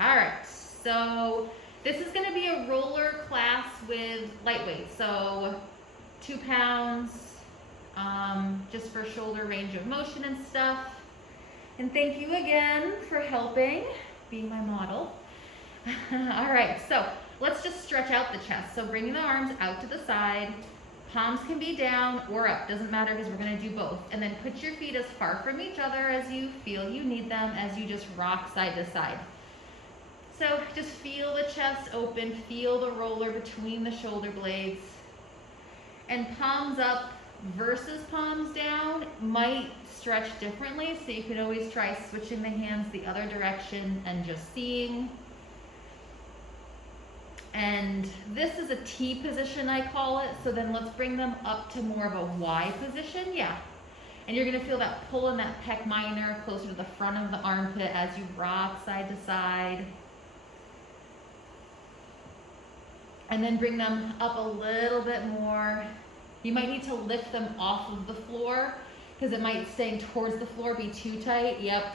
All right, so this is gonna be a roller class with lightweight. So 2 pounds, just for shoulder range of motion and stuff. And thank you again for helping, being my model. All right, so let's just stretch out the chest. So bringing the arms out to the side, palms can be down or up, doesn't matter because we're gonna do both. And then put your feet as far from each other as you feel you need them as you just rock side to side. So just feel the chest open, feel the roller between the shoulder blades. And palms up versus palms down might stretch differently, so you can always try switching the hands the other direction and just seeing. And this is a T position, I call it, so then let's bring them up to more of a Y position, yeah. And you're gonna feel that pull in that pec minor closer to the front of the armpit as you rock side to side. And then bring them up a little bit more. You might need to lift them off of the floor because it might staying towards the floor be too tight. Yep,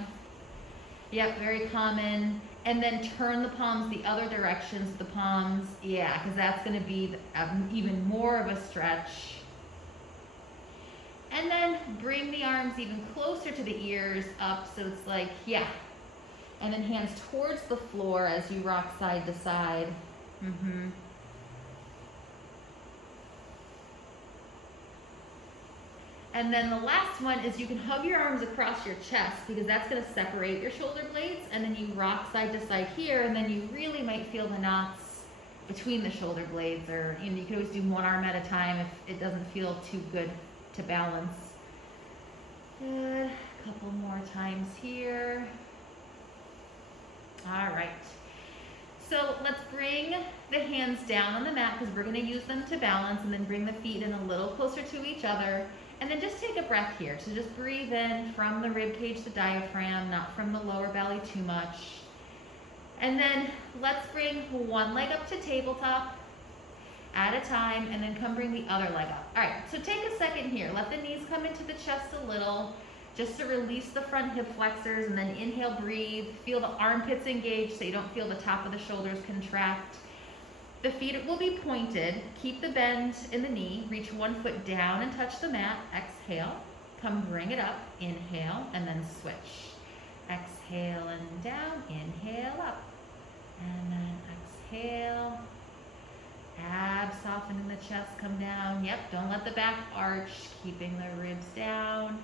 very common. And then turn the palms the other direction. So the palms, yeah, because that's gonna be even more of a stretch. And then bring the arms even closer to the ears up so it's like, yeah. And then hands towards the floor as you rock side to side. And then the last one is you can hug your arms across your chest because that's gonna separate your shoulder blades, and then you rock side to side here, and then you really might feel the knots between the shoulder blades, or you can always do one arm at a time if it doesn't feel too good to balance. Good, a couple more times here. All right. So let's bring the hands down on the mat because we're gonna use them to balance, and then bring the feet in a little closer to each other. And then just take a breath here. So just breathe in from the rib cage to diaphragm, not from the lower belly too much. And then let's bring one leg up to tabletop at a time, and then come bring the other leg up. All right, so take a second here. Let the knees come into the chest a little, just to release the front hip flexors, and then inhale, breathe. Feel the armpits engage so you don't feel the top of the shoulders contract. The feet will be pointed. Keep the bend in the knee. Reach one foot down and touch the mat. Exhale. Come bring it up. Inhale and then switch. Exhale and down. Inhale up. And then exhale. Abs softening the chest. Come down. Yep, don't let the back arch. Keeping the ribs down.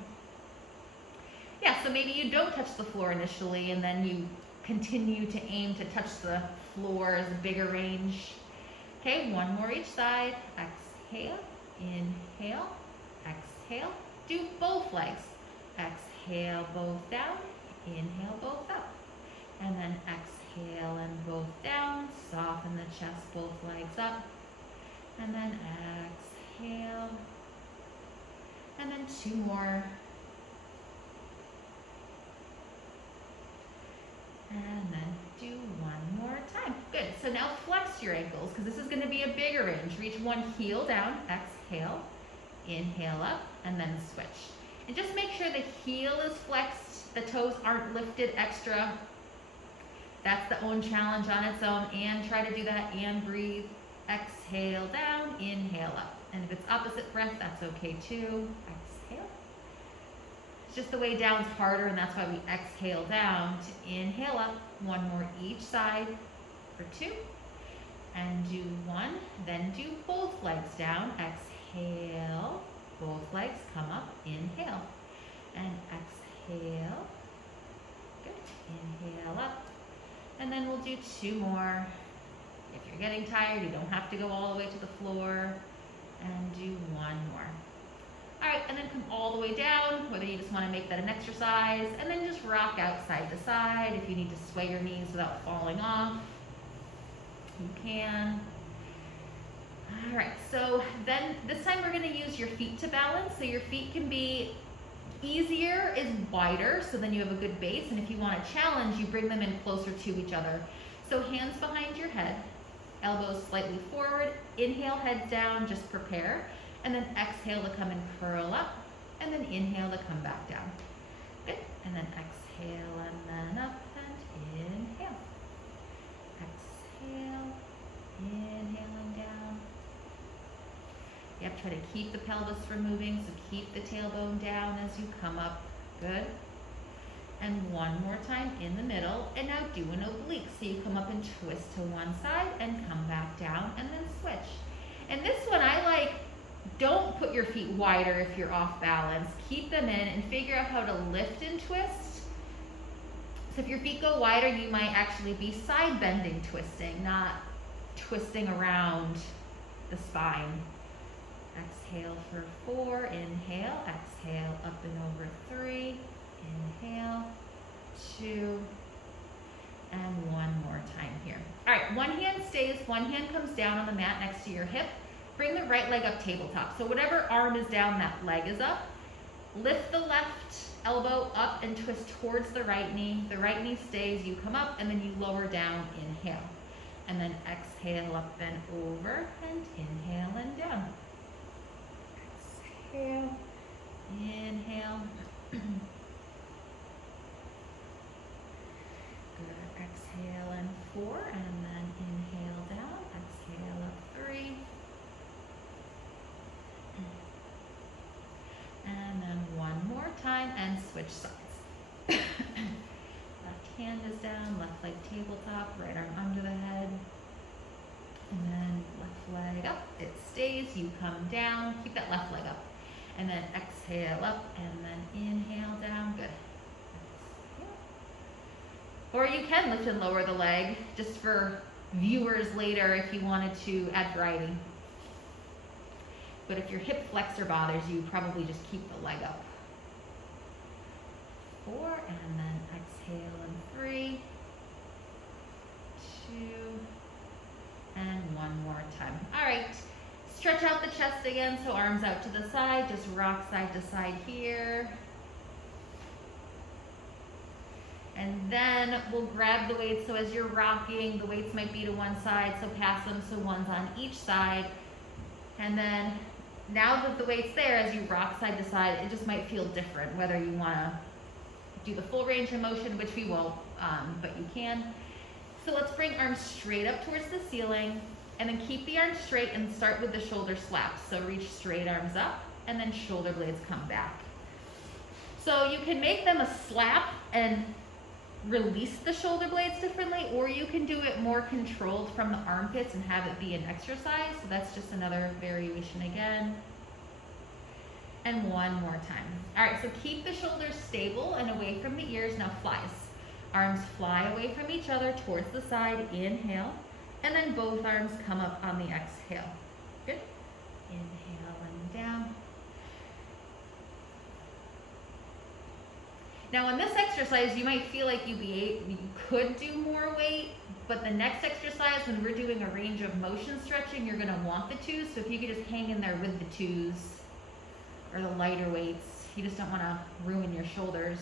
Yeah, so maybe you don't touch the floor initially and then you continue to aim to touch the floor as a bigger range. Okay, one more each side. Exhale, inhale, exhale. Do both legs. Exhale, both down. Inhale, both up. And then exhale and both down. Soften the chest, both legs up. And then exhale. And then two more. And then do one more time. Good. So now flex your ankles because this is going to be a bigger range. Reach one heel down. Exhale. Inhale up. And then switch. And just make sure the heel is flexed. The toes aren't lifted extra. That's the own challenge on its own. And try to do that and breathe. Exhale down. Inhale up. And if it's opposite breath, that's okay too. Exhale. It's just the way down's harder, and that's why we exhale down to inhale up. One more each side for two. And do one, then do both legs down. Exhale, both legs come up, inhale. And exhale. Good, inhale up. And then we'll do two more. If you're getting tired, you don't have to go all the way to the floor. And do one more. All right, and then come all the way down, whether you just want to make that an exercise, and then just rock out side to side. If you need to sway your knees without falling off, you can. All right, so then this time we're going to use your feet to balance. So your feet can be easier is wider, so then you have a good base. And if you want a challenge, you bring them in closer to each other. So hands behind your head, elbows slightly forward. Inhale, head down, just prepare. And then exhale to come and curl up. And then inhale to come back down. Good. And then exhale and then up and inhale. Try to keep the pelvis from moving, so keep the tailbone down as you come up. Good. And one more time in the middle, and now do an oblique. So you come up and twist to one side and come back down and then switch. And this one I like, don't put your feet wider if you're off balance. Keep them in and figure out how to lift and twist. So if your feet go wider, you might actually be side bending twisting, not twisting around the spine. Exhale for 4, inhale, exhale up and over 3. Inhale, 2, and one more time here. All right, one hand stays, one hand comes down on the mat next to your hip. Bring the right leg up tabletop. So whatever arm is down, that leg is up. Lift the left elbow up and twist towards the right knee. The right knee stays, you come up, and then you lower down, inhale. And then exhale up and over, and inhale and down. Exhale, inhale. Good. Exhale and 4, and then inhale down. Exhale up 3. And then one more time and switch sides. Left hand is down, left leg tabletop, right arm under the head. And then left leg up, it stays, you come down, keep that left leg up. And then exhale up, and then inhale down, good. Or you can lift and lower the leg, just for viewers later if you wanted to add variety. But if your hip flexor bothers you, probably just keep the leg up. 4, and then exhale in 3, 2, and one more time. All right, stretch out the chest again, so arms out to the side, just rock side to side here. And then we'll grab the weights, so as you're rocking, the weights might be to one side, so pass them, so one's on each side. And then now that the weight's there, as you rock side to side, it just might feel different, whether you want to do the full range of motion, which we won't, but you can. So let's bring arms straight up towards the ceiling, and then keep the arms straight and start with the shoulder slaps. So reach straight arms up, and then shoulder blades come back. So you can make them a slap and release the shoulder blades differently, or you can do it more controlled from the armpits and have it be an exercise. So that's just another variation again. And one more time. All right, so keep the shoulders stable and away from the ears. Now flies. Arms fly away from each other towards the side. Inhale, and then both arms come up on the exhale. Good. Inhale and down. Now in this exercise, you might feel like you could do more weight, but the next exercise, when we're doing a range of motion stretching, you're gonna want the 2s. So if you could just hang in there with the 2s or the lighter weights, you just don't wanna ruin your shoulders.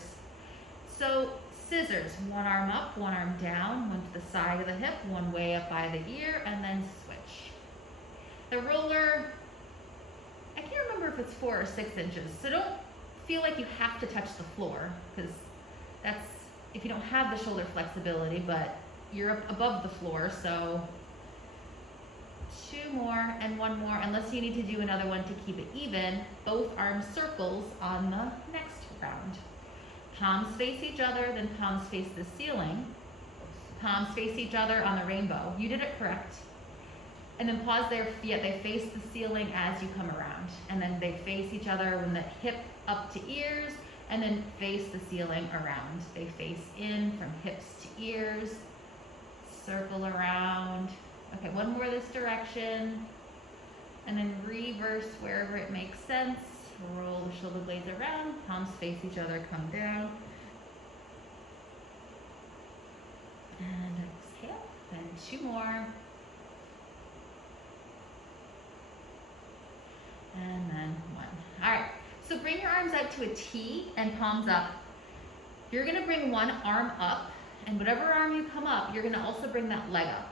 So scissors, one arm up, one arm down, one to the side of the hip, one way up by the ear, and then switch. The roller, I can't remember if it's 4 or 6 inches, so don't feel like you have to touch the floor, because that's if you don't have the shoulder flexibility, but you're up above the floor. So 2 more and 1 more, unless you need to do another one to keep it even. Both arms circles on the next round. Palms face each other, then palms face the ceiling. Palms face each other on the rainbow. You did it correct. And then pause there, yeah, they face the ceiling as you come around. And then they face each other when the hip up to ears, and then face the ceiling around. They face in from hips to ears, circle around. Okay, one more this direction. And then reverse wherever it makes sense. Roll the shoulder blades around, palms face each other, come down. And exhale, and 2 more. And then 1. All right, so bring your arms out to a T and palms up. You're gonna bring one arm up, and whatever arm you come up, you're gonna also bring that leg up,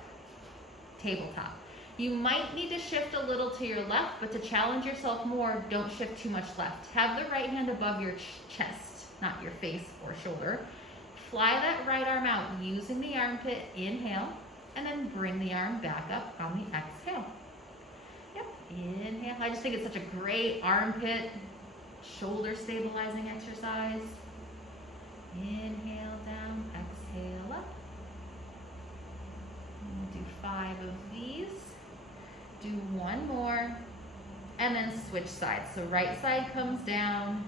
tabletop. You might need to shift a little to your left, but to challenge yourself more, don't shift too much left. Have the right hand above your chest, not your face or shoulder. Fly that right arm out using the armpit, inhale, and then bring the arm back up on the exhale. Yep, Inhale. I just think it's such a great armpit, shoulder stabilizing exercise. Inhale down, exhale up. We'll do 5 of these. Do one more, and then switch sides. So right side comes down,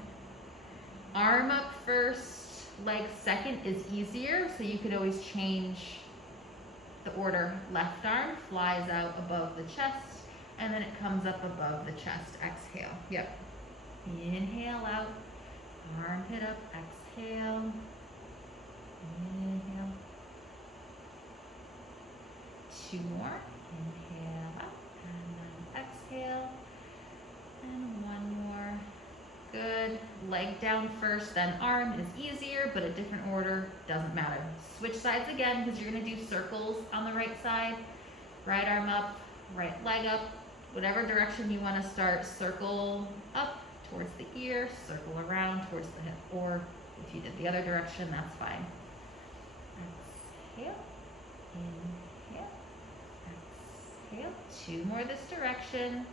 arm up first, leg second is easier, so you could always change the order. Left arm flies out above the chest, and then it comes up above the chest. Exhale. Yep. Inhale out, armpit up, exhale. Inhale. 2 more. Inhale up, and then exhale. And 1 more. Good. Leg down first, then arm is easier, but a different order, doesn't matter. Switch sides again, because you're going to do circles on the right side. Right arm up, right leg up, whatever direction you want to start. Circle up towards the ear, circle around towards the hip, or if you did the other direction, that's fine. Exhale, inhale, exhale. 2 more this direction.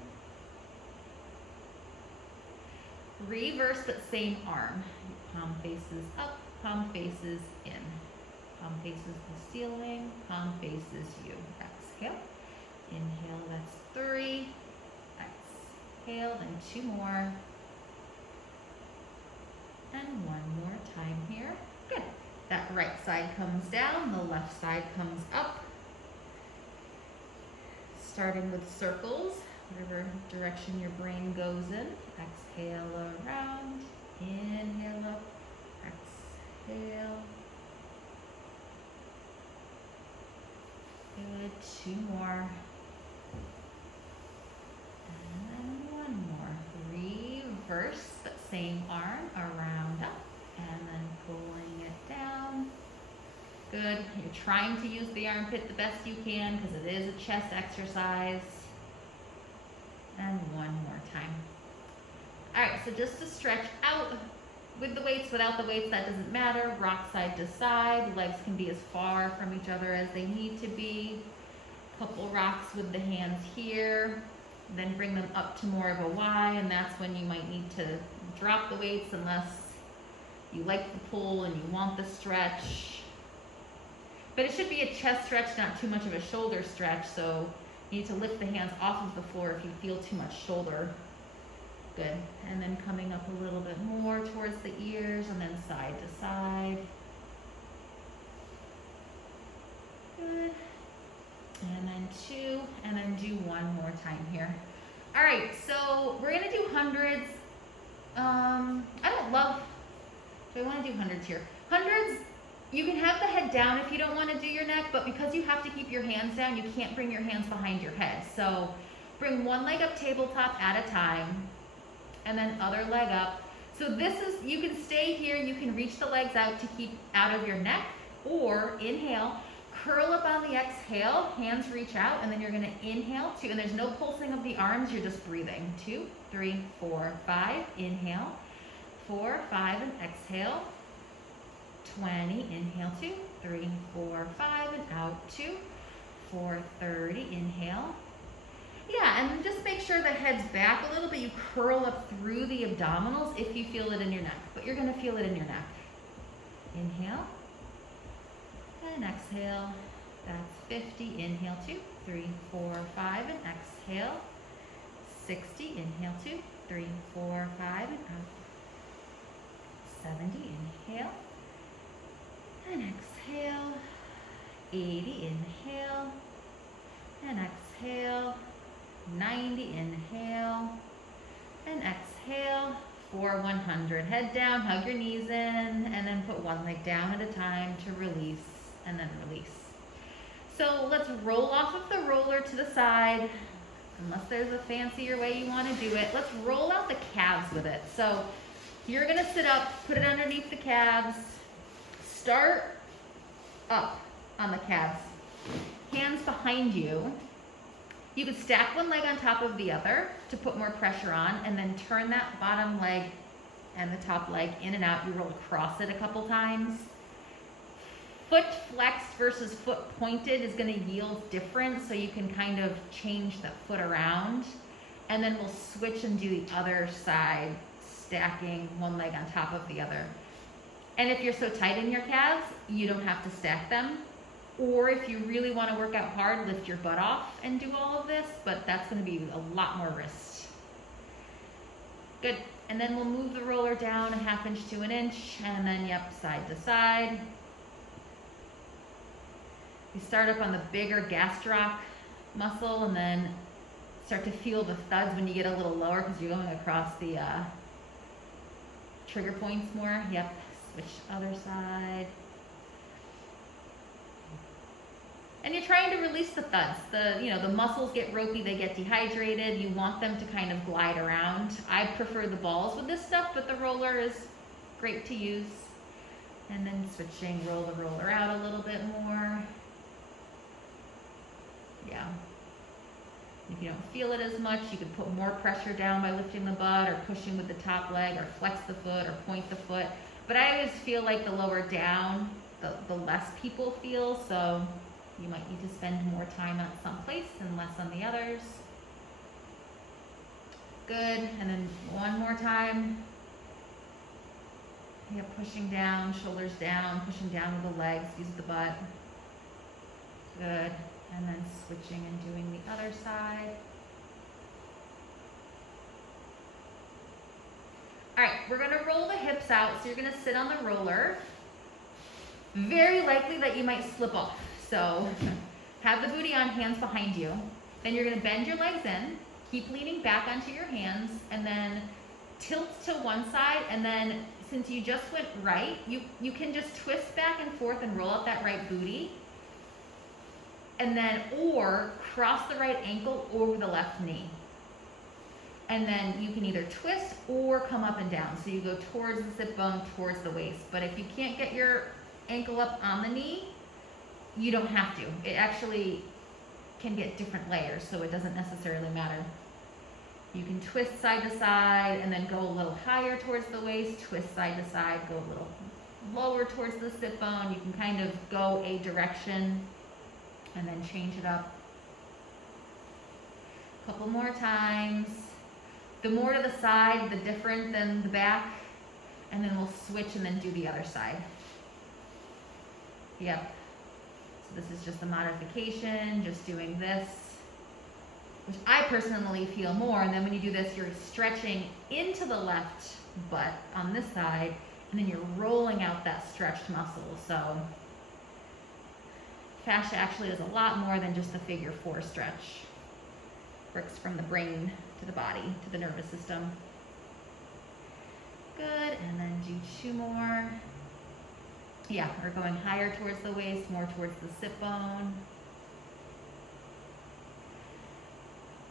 Reverse, but same arm. Palm faces up, palm faces in. Palm faces the ceiling, palm faces you. Exhale. Inhale, that's 3. Exhale, and 2 more. And 1 more time here. Good. That right side comes down, the left side comes up. Starting with circles, whatever direction your brain goes in. Exhale around, inhale up, exhale. Good, 2 more. And then 1 more. Reverse, but same arm around up, and then pulling it down. Good, you're trying to use the armpit the best you can because it is a chest exercise. And 1 more time. All right, so just to stretch out with the weights, without the weights, that doesn't matter. Rock side to side. Legs can be as far from each other as they need to be. Couple rocks with the hands here. Then bring them up to more of a Y, and that's when you might need to drop the weights unless you like the pull and you want the stretch. But it should be a chest stretch, not too much of a shoulder stretch, so you need to lift the hands off of the floor if you feel too much shoulder. Good. And then coming up a little bit more towards the ears, and then side to side. Good. And then 2, and then do 1 more time here. All right, so we're gonna do hundreds. Do I wanna do hundreds here? Hundreds, you can have the head down if you don't wanna do your neck, but because you have to keep your hands down, you can't bring your hands behind your head. So bring one leg up tabletop at a time, and then other leg up. So this is, you can stay here, you can reach the legs out to keep out of your neck, or inhale, curl up on the exhale, hands reach out, and then you're gonna inhale 2, and there's no pulsing of the arms, you're just breathing. 2, 3, 4, 5, inhale, 4, 5, and exhale. 20, inhale 2, 3, 4, 5, and out 2, 4, 30, inhale. Yeah, and just make sure the head's back a little bit. You curl up through the abdominals if you feel it in your neck, but you're gonna feel it in your neck. Inhale, and exhale. That's 50, inhale 2, 3, 4, 5, and exhale. 60, inhale 2, 3, 4, 5, and out. 70, inhale, and exhale. 80, inhale, and exhale. 90, inhale, and exhale for 100. Head down, hug your knees in, and then put one leg down at a time to release, and then release. So let's roll off of the roller to the side, unless there's a fancier way you want to do it. Let's roll out the calves with it. So you're gonna sit up, put it underneath the calves, start up on the calves, hands behind you. You could stack one leg on top of the other to put more pressure on, and then turn that bottom leg and the top leg in and out. You roll across it a couple times. Foot flexed versus foot pointed is going to yield different, so you can kind of change the foot around. and then we'll switch and do the other side, stacking one leg on top of the other. And if you're so tight in your calves, you don't have to stack them. Or if you really want to work out hard, lift your butt off and do all of this, but that's going to be a lot more wrist. Good. And then we'll move the roller down a 1/2 inch to 1 inch, and then, yep, side to side. You start up on the bigger gastroc muscle, and then start to feel the thuds when you get a little lower because you're going across the trigger points more. Yep. Switch other side. And you're trying to release the thuds. The muscles get ropey, they get dehydrated. You want them to kind of glide around. I prefer the balls with this stuff, but the roller is great to use. And then switching, roll the roller out a little bit more. Yeah. If you don't feel it as much, you can put more pressure down by lifting the butt or pushing with the top leg, or flex the foot or point the foot. But I always feel like the lower down, the less people feel, so you might need to spend more time at some place and less on the others. Good, and then one more time. Yeah, pushing down, shoulders down, pushing down with the legs, use the butt. Good, and then switching and doing the other side. All right, we're gonna roll the hips out, so you're gonna sit on the roller. Very likely that you might slip off. So have the booty on, hands behind you. Then you're gonna bend your legs in, keep leaning back onto your hands, and then tilt to one side, and then since you just went right, you can just twist back and forth and roll up that right booty. And then, or cross the right ankle over the left knee. And then you can either twist or come up and down. So you go towards the sit bone, towards the waist. But if you can't get your ankle up on the knee, you don't have to. It actually can get different layers, so it doesn't necessarily matter. You can twist side to side and then go a little higher towards the waist, twist side to side, go a little lower towards the sit bone. You can kind of go a direction and then change it up. A couple more times. The more to the side, the different than the back. And then we'll switch and then do the other side. Yep. So this is just a modification, just doing this, which I personally feel more. And then when you do this, you're stretching into the left butt on this side, and then you're rolling out that stretched muscle. So fascia actually is a lot more than just the figure 4 stretch. Works from the brain to the body, to the nervous system. Good, and then do 2 more. Yeah, we're going higher towards the waist, more towards the sit bone.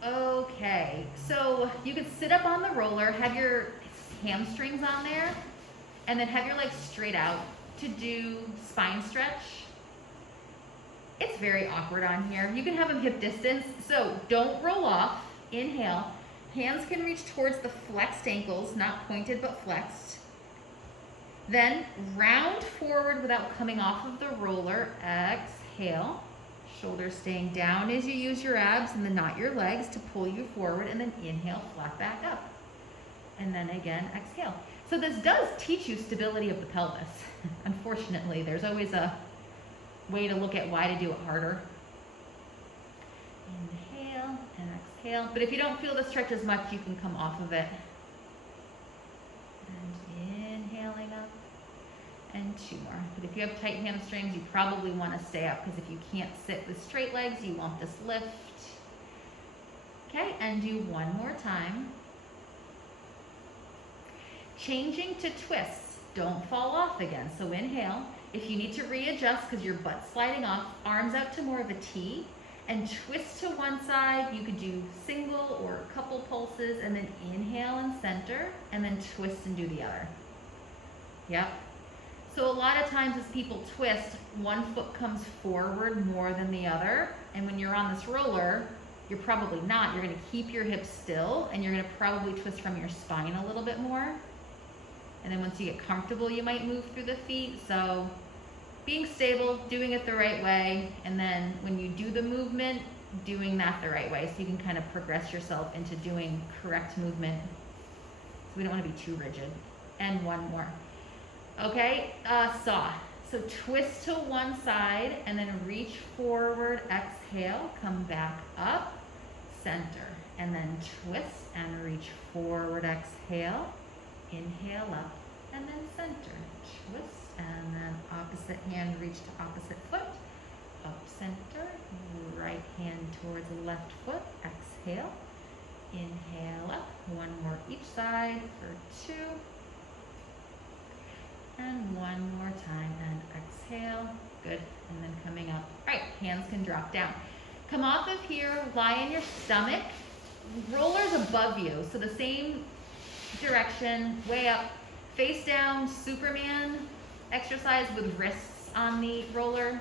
Okay, so you can sit up on the roller, have your hamstrings on there, and then have your legs straight out to do spine stretch. It's very awkward on here. You can have them hip distance, so don't roll off. Inhale. Hands can reach towards the flexed ankles, not pointed but flexed. Then round forward without coming off of the roller. Exhale. Shoulders staying down as you use your abs and then not your legs to pull you forward, and then inhale, flat back up. And then again, exhale. So this does teach you stability of the pelvis. Unfortunately, there's always a way to look at why to do it harder. Inhale and exhale. But if you don't feel the stretch as much, you can come off of it. And inhaling up. And 2 more. But if you have tight hamstrings, you probably want to stay up, because if you can't sit with straight legs, you want this lift. Okay, and do 1 more time. Changing to twists. Don't fall off again. So inhale. If you need to readjust because your butt's sliding off, arms out to more of a T, and twist to one side. You could do single or a couple pulses, and then inhale and center, and then twist and do the other. Yep. So a lot of times as people twist, one foot comes forward more than the other, and when you're on this roller, you're probably not. You're going to keep your hips still, and you're going to probably twist from your spine a little bit more. And then once you get comfortable, you might move through the feet. So being stable, doing it the right way, and then when you do the movement, doing that the right way, so you can kind of progress yourself into doing correct movement. So we don't want to be too rigid. And one more. Okay, saw. So twist to one side and then reach forward, exhale, come back up, center, and then twist and reach forward, exhale, inhale up, and then center, twist, and then opposite hand reach to opposite foot, up, center, right hand towards the left foot, exhale, inhale up, one more each side for 2, and one more time, and exhale, good, and then coming up. All right, hands can drop down. Come off of here, lie in your stomach, rollers above you, so the same direction, way up, face down, Superman exercise with wrists on the roller.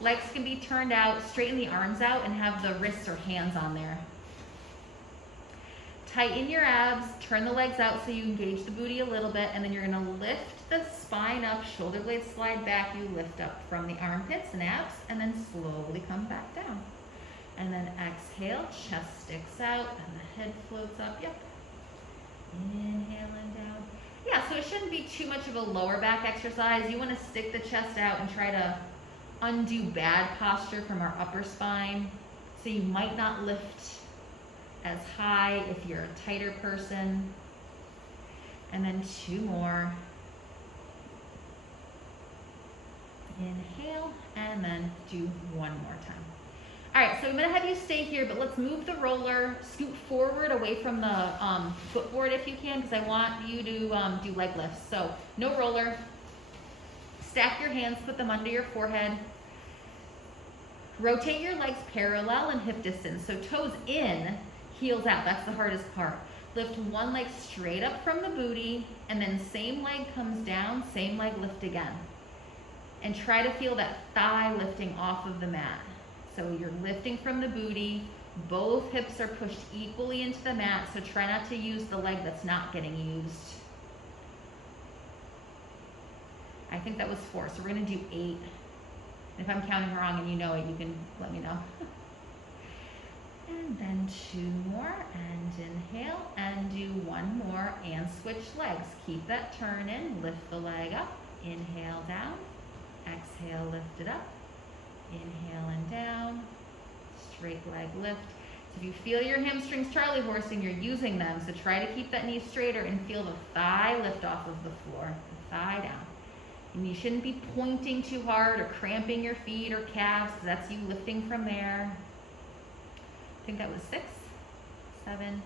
Legs can be turned out, straighten the arms out, and have the wrists or hands on there. Tighten your abs, turn the legs out so you engage the booty a little bit, and then you're gonna lift the spine up, shoulder blades slide back, you lift up from the armpits and abs, and then slowly come back down. And then exhale, chest sticks out, and the head floats up, yep. Inhale and down. Yeah, so it shouldn't be too much of a lower back exercise. You wanna stick the chest out and try to undo bad posture from our upper spine. So you might not lift as high if you're a tighter person. And then 2 more. Inhale, and then do 1 more time. All right, so I'm gonna have you stay here, but let's move the roller, scoot forward away from the footboard if you can, because I want you to do leg lifts. So no roller, stack your hands, put them under your forehead. Rotate your legs parallel and hip distance. So toes in, heels out, that's the hardest part. Lift one leg straight up from the booty, and then same leg comes down, same leg lift again. And try to feel that thigh lifting off of the mat. So you're lifting from the booty, both hips are pushed equally into the mat, so try not to use the leg that's not getting used. I think that was 4, so we're gonna do 8. If I'm counting wrong and you know it, you can let me know. And then 2 more, and inhale, and do 1 more, and switch legs. Keep that turn in, lift the leg up, inhale down, exhale, lift it up, inhale and down, straight leg lift. So if you feel your hamstrings Charlie horsing, you're using them, so try to keep that knee straighter and feel the thigh lift off of the floor, the thigh down. And you shouldn't be pointing too hard or cramping your feet or calves, because that's you lifting from there. I think that was 6, 7,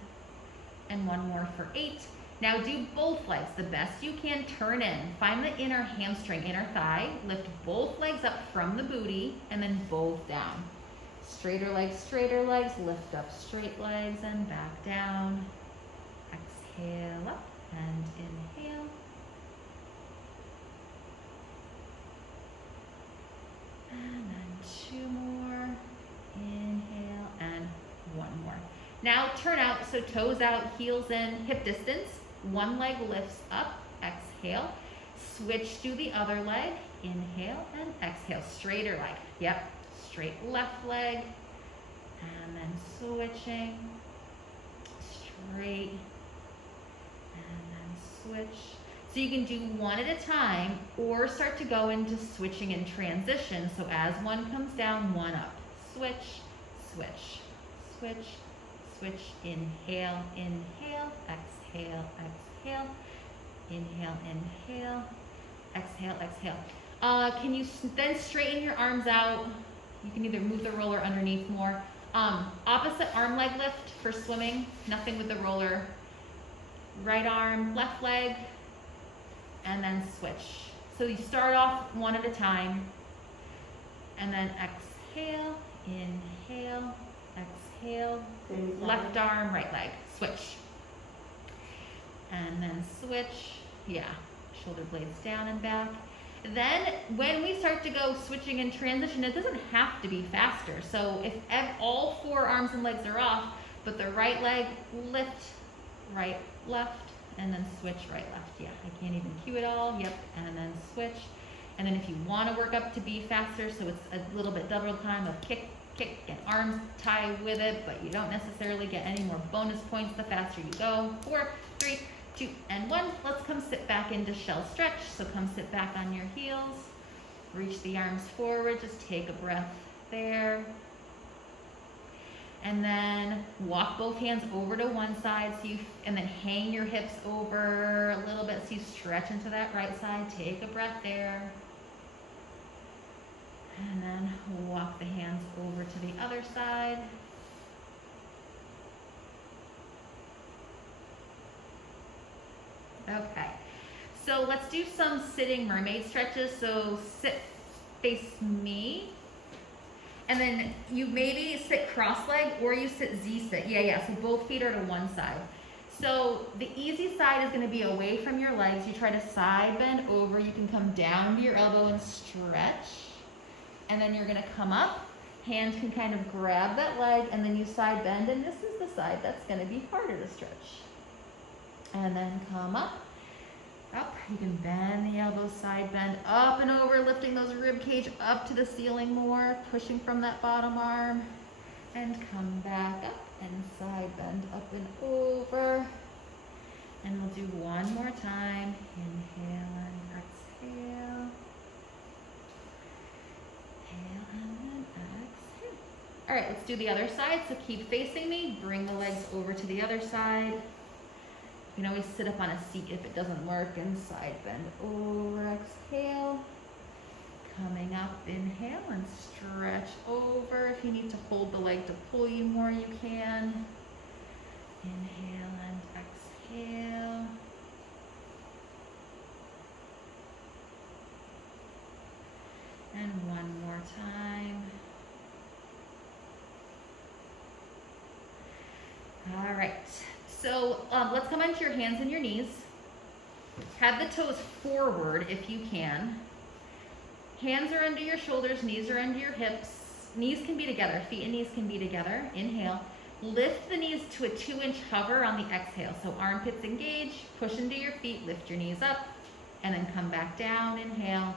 and 1 more for 8. Now do both legs the best you can, turn in. Find the inner hamstring, inner thigh. Lift both legs up from the booty and then both down. Straighter legs, lift up straight legs and back down. Exhale up and inhale. And then 2 more. Inhale and 1 more. Now turn out, so toes out, heels in, hip distance. One leg lifts up, exhale. Switch to the other leg, inhale and exhale. Straighter leg, yep. Straight left leg, and then switching. Straight, and then switch. So you can do 1 at a time, or start to go into switching in transition. So as 1 comes down, 1 up. Switch, switch, switch, switch. Inhale, inhale, exhale, exhale. Inhale, inhale, exhale, exhale. Can you then straighten your arms out? You can either move the roller underneath more. Opposite arm leg lift for swimming, nothing with the roller. Right arm, left leg, and then switch. So you start off 1 at a time, and then exhale, inhale, exhale, left arm, right leg, switch. And then switch, yeah, shoulder blades down and back. Then when we start to go switching in transition, it doesn't have to be faster. So if all 4 arms and legs are off, but the right leg lift, right, left, and then switch, right, left. Yeah, I can't even cue it all. Yep, and then switch. And then if you want to work up to be faster, so it's a little bit double time of kick, kick and arms tie with it, but you don't necessarily get any more bonus points the faster you go. 4, 3, 2, and 1. Let's come sit back into shell stretch. So come sit back on your heels. Reach the arms forward. Just take a breath there. And then walk both hands over to one side, and then hang your hips over a little bit so you stretch into that right side. Take a breath there. And then walk the hands over to the other side. Okay, so let's do some sitting mermaid stretches. So sit, face me. And then you maybe sit cross-legged or you sit Z-sit. Yeah, so both feet are to one side. So the easy side is gonna be away from your legs. You try to side bend over. You can come down to your elbow and stretch. And then you're gonna come up. Hand can kind of grab that leg and then you side bend, and this is the side that's gonna be harder to stretch. And then come up. Up, you can bend the elbows, side bend, up and over, lifting those rib cage up to the ceiling more, pushing from that bottom arm, and come back up and side bend up and over. And we'll do one more time. Inhale and exhale. Inhale and then exhale. All right, let's do the other side. So keep facing me, bring the legs over to the other side. You can always sit up on a seat if it doesn't work, and side bend over, exhale. Coming up, inhale and stretch over. If you need to hold the leg to pull you more, you can. Inhale and exhale. And one more time. All right. So let's come onto your hands and your knees. Have the toes forward if you can. Hands are under your shoulders, knees are under your hips. Knees can be together, feet and knees can be together. Inhale. Lift the knees to a 2-inch hover on the exhale. So armpits engage, push into your feet, lift your knees up, and then come back down. Inhale.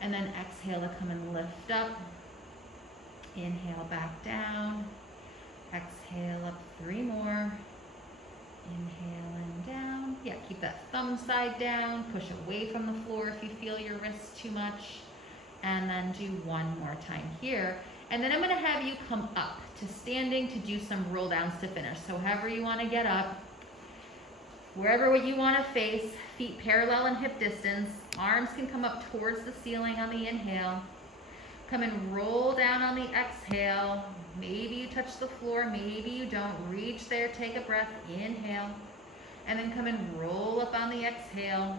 And then exhale to come and lift up. Inhale, back down. Exhale up, 3 more. Inhale and down. Yeah, keep that thumb side down. Push away from the floor if you feel your wrists too much. And then do one more time here. And then I'm going to have you come up to standing to do some roll downs to finish. So however you want to get up, wherever you want to face, feet parallel and hip distance. Arms can come up towards the ceiling on the inhale. Come and roll down on the exhale. Maybe you touch the floor, maybe you don't. Reach there, take a breath, inhale. And then come and roll up on the exhale.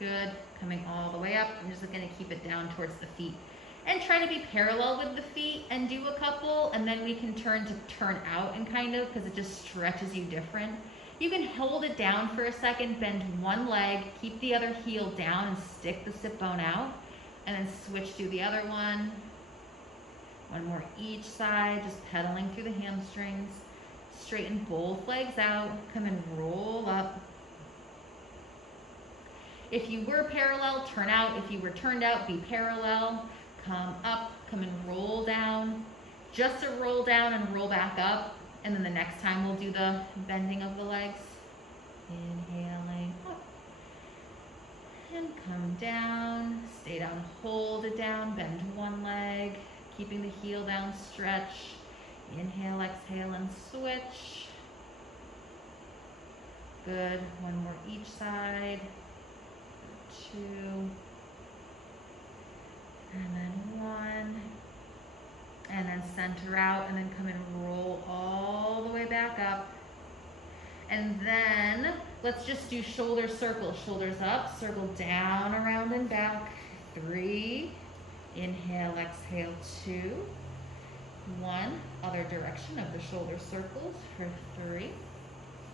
Good, coming all the way up. I'm just gonna keep it down towards the feet. And try to be parallel with the feet and do a couple, and then we can turn out and kind of, because it just stretches you different. You can hold it down for a second, bend one leg, keep the other heel down and stick the sit bone out. And then switch to the other one. One more each side, just pedaling through the hamstrings. Straighten both legs out, come and roll up. If you were parallel, turn out. If you were turned out, be parallel. Come up, come and roll down. Just a roll down and roll back up. And then the next time we'll do the bending of the legs. Inhaling up. And come down, stay down, hold it down, bend one leg, keeping the heel down, stretch. Inhale, exhale, and switch. Good, one more each side. 2. And then 1. And then center out, and then come and roll all the way back up. And then let's just do shoulder circles. Shoulders up, circle down, around and back. 3. Inhale, exhale, 2. 1. Other direction of the shoulder circles for 3.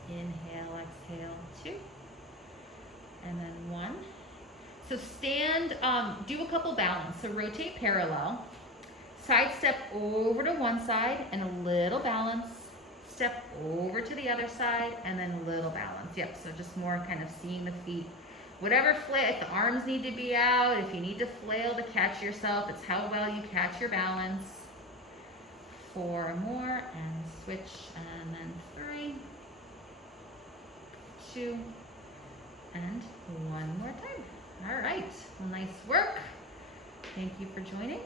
Inhale, exhale, 2. And then 1. So stand, do a couple balance. So rotate parallel. Side step over to one side and a little balance. Step over to the other side and then a little balance. Yep, so just more kind of seeing the feet whatever flail, if the arms need to be out, if you need to flail to catch yourself, it's how well you catch your balance. 4 more and switch, and then 3, 2, and 1 more time. All right, well, nice work. Thank you for joining.